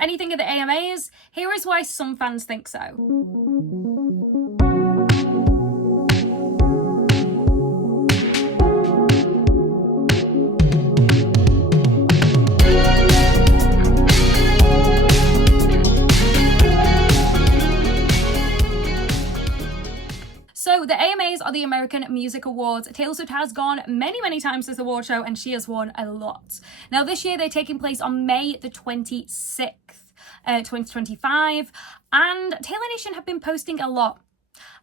anything at the AMAs? Here is why some fans think so. So the AMAs are the American Music Awards. Taylor Swift has gone many, many times to this award show and she has won a lot. Now this year they're taking place on May the 26th, 2025, and Taylor Nation have been posting a lot.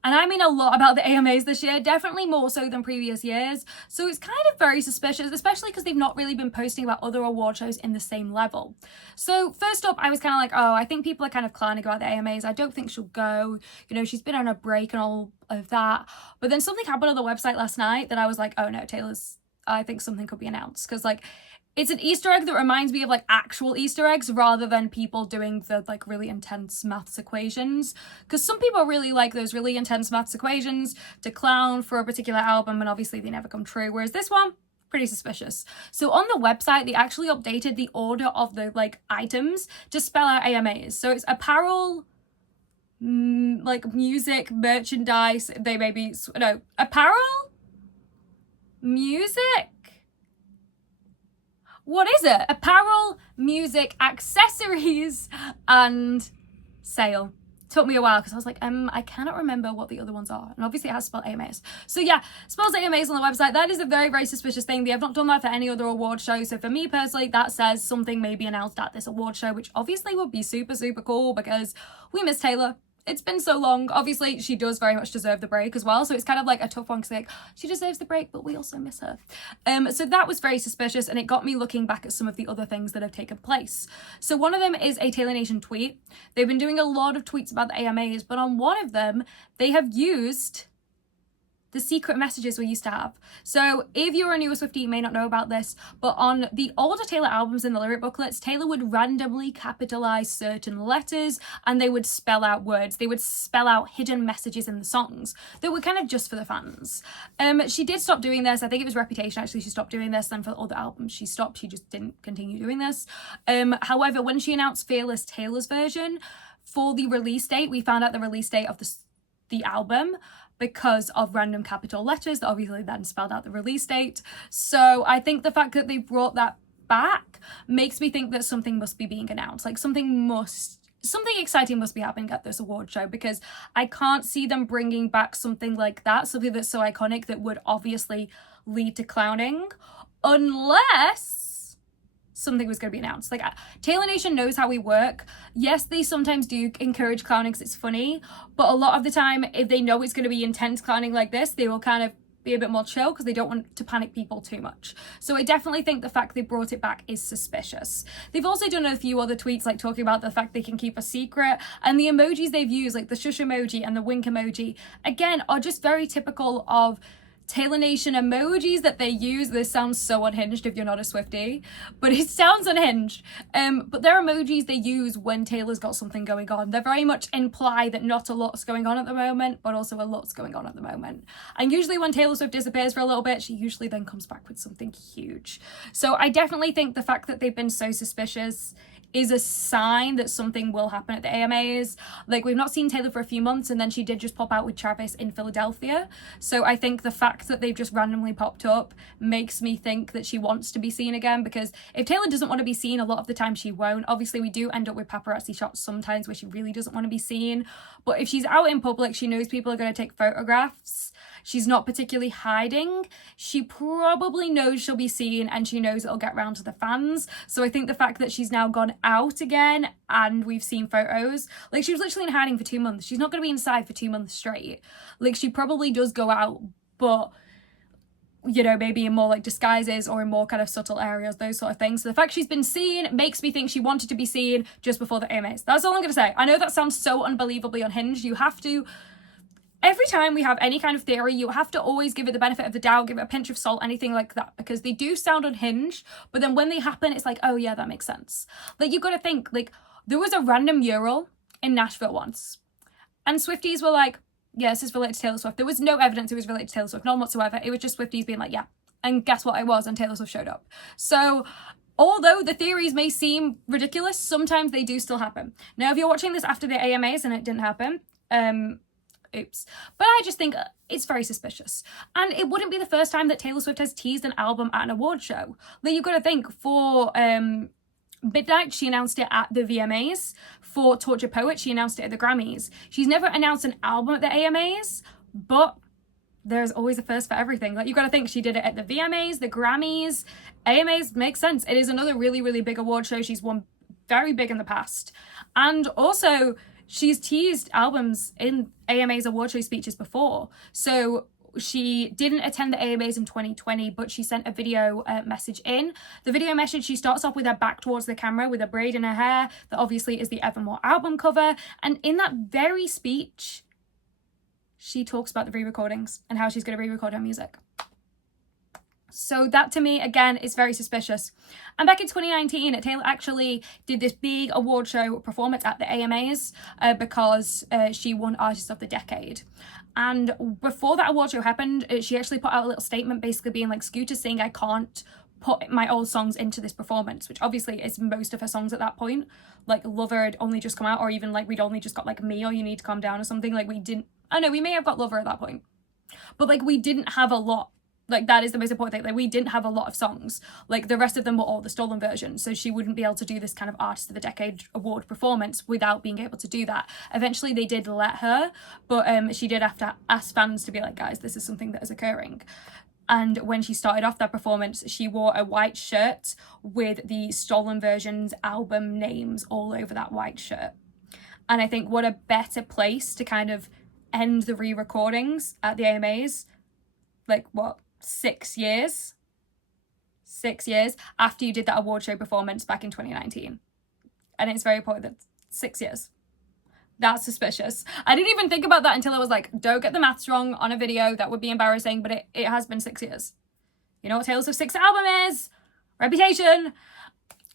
And I mean a lot about the AMAs this year, definitely more so than previous years. So it's kind of very suspicious, especially because they've not really been posting about other award shows in the same level. So first up, I was kind of like, oh, I think people are kind of clowning about the AMAs. I don't think she'll go. You know, she's been on a break and all of that. But then something happened on the website last night that I was like, oh no, I think something could be announced. Because like, it's an Easter egg that reminds me of like actual Easter eggs rather than people doing the like really intense maths equations. Because some people really like those really intense maths equations to clown for a particular album, and obviously they never come true. Whereas this one, pretty suspicious. So on the website, they actually updated the order of the like items to spell out AMAs. So it's apparel, like music, merchandise, apparel, music. What is it? Apparel, music, accessories, and sale. Took me a while because I was like, I cannot remember what the other ones are. And obviously it has spelled AMAs. So yeah, spells AMAs on the website. That is a very, very suspicious thing. They have not done that for any other award show. So for me personally, that says something may be announced at this award show, which obviously would be super, super cool because we miss Taylor. It's been so long. Obviously, she does very much deserve the break as well. So it's kind of like a tough one because like, she deserves the break, but we also miss her. So that was very suspicious and it got me looking back at some of the other things that have taken place. So one of them is a Taylor Nation tweet. They've been doing a lot of tweets about the AMAs, but on one of them, they have used the secret messages we used to have. So if you're a newer Swiftie, you may not know about this, but on the older Taylor albums in the lyric booklets, Taylor would randomly capitalize certain letters and they would spell out words. They would spell out hidden messages in the songs that were kind of just for the fans. She did stop doing this. I think it was Reputation, actually, she stopped doing this. Then for other albums, she stopped. She just didn't continue doing this. However, when she announced Fearless Taylor's version, for the release date, we found out the release date of the album because of random capital letters that obviously then spelled out the release date. So I think the fact that they brought that back makes me think that something must be being announced. Like something exciting must be happening at this award show because I can't see them bringing back something like that, something that's so iconic that would obviously lead to clowning, unless something was going to be announced. Like Taylor Nation knows how we work. Yes, they sometimes do encourage clowning because it's funny, but a lot of the time, if they know it's going to be intense clowning like this, they will kind of be a bit more chill because they don't want to panic people too much. So I definitely think the fact they brought it back is suspicious. They've also done a few other tweets like talking about the fact they can keep a secret, and the emojis they've used, like the shush emoji and the wink emoji, again, are just very typical of Taylor Nation emojis that they use. This sounds so unhinged if you're not a Swiftie, but it sounds unhinged. But they're emojis they use when Taylor's got something going on. They very much imply that not a lot's going on at the moment, but also a lot's going on at the moment. And usually when Taylor Swift disappears for a little bit, she usually then comes back with something huge. So I definitely think the fact that they've been so suspicious is a sign that something will happen at the AMAs. Like, we've not seen Taylor for a few months, and then she did just pop out with Travis in Philadelphia. So I think the fact that they've just randomly popped up makes me think that she wants to be seen again, because if Taylor doesn't want to be seen, a lot of the time she won't. Obviously, we do end up with paparazzi shots sometimes where she really doesn't want to be seen. But if she's out in public, she knows people are going to take photographs. She's not particularly hiding. She probably knows she'll be seen, and she knows it'll get round to the fans. So I think the fact that she's now gone out again and we've seen photos, like, she was literally in hiding for 2 months. She's not going to be inside for 2 months straight. Like, she probably does go out, but, you know, maybe in more like disguises or in more kind of subtle areas, those sort of things. So the fact she's been seen makes me think she wanted to be seen just before the AMAs. That's all I'm going to say. I know that sounds so unbelievably unhinged. You have to, every time we have any kind of theory, you have to always give it the benefit of the doubt, give it a pinch of salt, anything like that, because they do sound unhinged, but then when they happen, it's like, oh yeah, that makes sense. Like, you got to think, like, there was a random mural in Nashville once, and Swifties were like, yeah, this is related to Taylor Swift. There was no evidence it was related to Taylor Swift, none whatsoever. It was just Swifties being like, yeah. And guess what, it was, and Taylor Swift showed up. So although the theories may seem ridiculous, sometimes they do still happen. Now, if you're watching this after the AMAs and it didn't happen, oops. But I just think it's very suspicious. And it wouldn't be the first time that Taylor Swift has teased an album at an award show. Like, you've got to think, for Midnight, she announced it at the VMAs. For Tortured Poet, she announced it at the Grammys. She's never announced an album at the AMAs, but there's always a first for everything. Like, you've got to think, she did it at the VMAs, the Grammys, AMAs. Makes sense. It is another really, really big award show. She's won very big in the past. And also, she's teased albums in AMAs award show speeches before. So she didn't attend the AMAs in 2020, but she sent a video message in. The video message, she starts off with her back towards the camera with a braid in her hair. That obviously is the Evermore album cover. And in that very speech, she talks about the re-recordings and how she's going to re-record her music. So that, to me, again, is very suspicious. And back in 2019, Taylor actually did this big award show performance at the AMAs because she won Artist of the Decade. And before that award show happened, she actually put out a little statement basically being like, Scooter's saying I can't put my old songs into this performance, which obviously is most of her songs at that point. Like, Lover had only just come out, or even like we'd only just got like Me or You Need to Calm Down or something. Like, we didn't, I know we may have got Lover at that point, but like we didn't have a lot. Like, that is the most important thing. Like, we didn't have a lot of songs. Like, the rest of them were all the stolen versions. So she wouldn't be able to do this kind of Artist of the Decade award performance without being able to do that. Eventually, they did let her, but she did have to ask fans to be like, guys, this is something that is occurring. And when she started off that performance, she wore a white shirt with the Stolen Versions album names all over that white shirt. And I think what a better place to kind of end the re-recordings at the AMAs, like, what, 6 years after you did that award show performance back in 2019. And it's very important that 6 years. That's suspicious. I didn't even think about that until I was like, don't get the maths wrong on a video. That would be embarrassing, but it has been 6 years. You know what Taylor Swift's 6th album is? Reputation.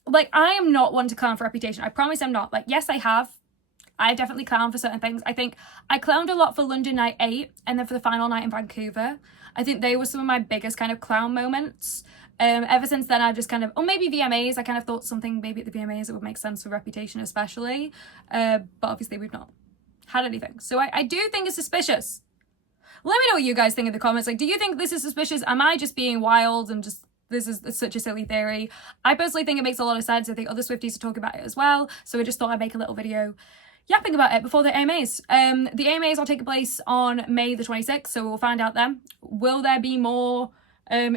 Like, I am not one to clown for Reputation. I promise I'm not. Like, yes, I have. I've definitely clowned for certain things. I think I clowned a lot for London Night 8 and then for the final night in Vancouver. I think they were some of my biggest kind of clown moments. Ever since then, I've just kind of, or maybe VMAs, I kind of thought something maybe at the VMAs it would make sense for Reputation especially. But obviously we've not had anything. So I do think it's suspicious. Let me know what you guys think in the comments. Like, do you think this is suspicious? Am I just being wild and just, this is such a silly theory? I personally think it makes a lot of sense. I think other Swifties are talking about it as well. So I just thought I'd make a little video yapping about it before the AMAs. The AMAs are taking place on May the 26th, so we'll find out then. Will there be more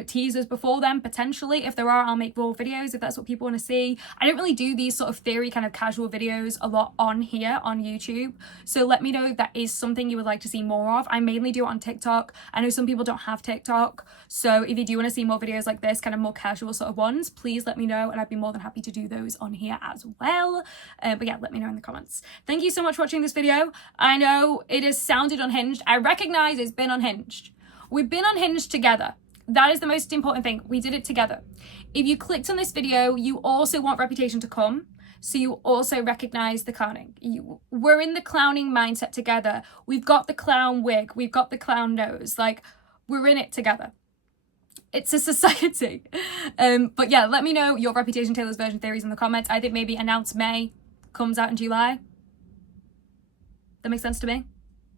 teasers before then? Potentially. If there are, I'll make raw videos if that's what people want to see. I don't really do these sort of theory kind of casual videos a lot on here on YouTube, so let me know if that is something you would like to see more of. I mainly do it on TikTok. I know some people don't have TikTok, so if you do want to see more videos like this, kind of more casual sort of ones, please let me know and I'd be more than happy to do those on here as well. But yeah, let me know in the comments. Thank you so much for watching this video. I know it has sounded unhinged. I recognize it's been unhinged. We've been unhinged together. That is the most important thing. We did it together. If you clicked on this video, you also want Reputation to come. So you also recognize the clowning. We're in the clowning mindset together. We've got the clown wig. We've got the clown nose. Like, we're in it together. It's a society. But yeah, let me know your Reputation Taylor's version theories in the comments. I think maybe announce May, comes out in July. That makes sense to me.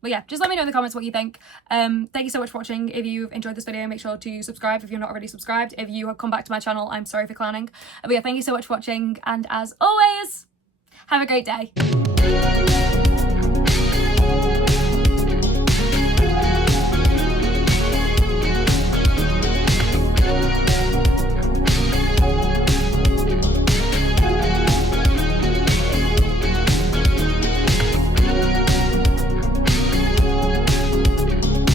But yeah, just let me know in the comments what you think. Thank you so much for watching. If you've enjoyed this video, make sure to subscribe if you're not already subscribed. If you have come back to my channel, I'm sorry for clowning. But yeah, thank you so much for watching. And as always, have a great day.